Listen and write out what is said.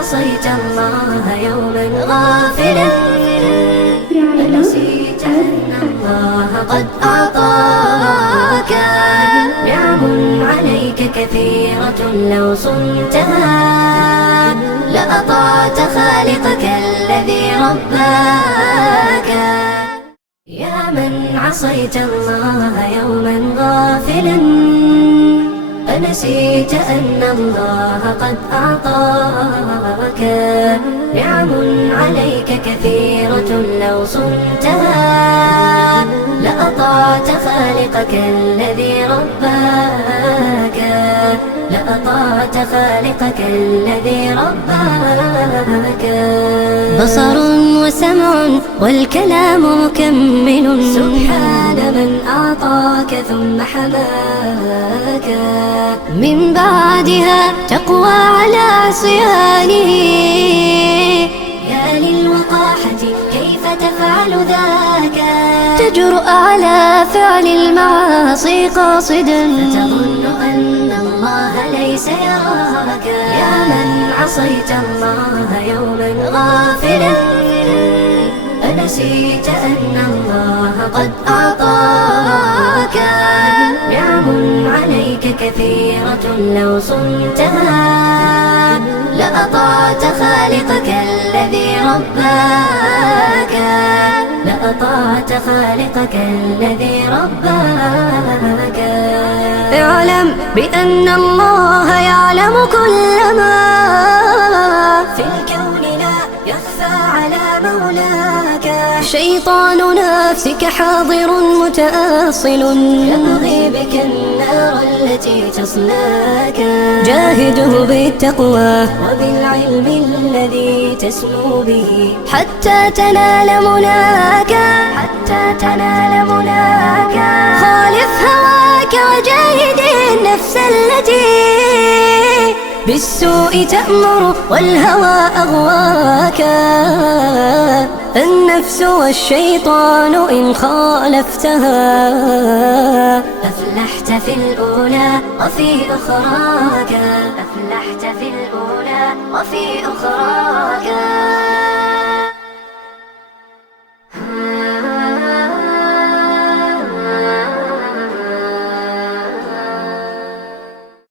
عصيت الله يوما غافلا فنسيت أن الله قد أعطاك نعم عليك كثيرة لو صنتها لأطعت خالقك الذي رباك. يا من عصيت الله يوما غافلا فنسيت أن الله قد أعطاك نعم عليك كثيرة لو صنتها لأطعت خالقك الذي رباك لأطعت خالقك الذي رباك. بصر وسمع والكلام مكمل سبحان من أعطاك ثم حماك من بعدها تقوى على عصيانه. يا للوقاحة كيف تفعل ذاك تجرؤ على فعل المعاصي قاصدا فتظن أن الله ليس يراك. يا من عصيت الله يوما غافلا فنسيت أن الله قد أعطاك نعم عليك كثيرة لو صنتها لأطعت خالقك الذي رباك لأطعت خالقك الذي رباك. اعلم بأن الله يعلم كل ما في الكون لا يخفى على مولاك. شيطان نفسك حاضر متأصل يبغي بك النار التي تصلاك. جاهده بالتقوى وبالعلم الذي تسمو به حتى تنال مناك حتى تنال مناك. خالف هواك وجاهد النفس التي بالسوء تأمر والهوى أغواك. النفس والشيطان إن خالفتها أفلحت في الأولى وفي أخراك أفلحت في الأولى وفي أخراك.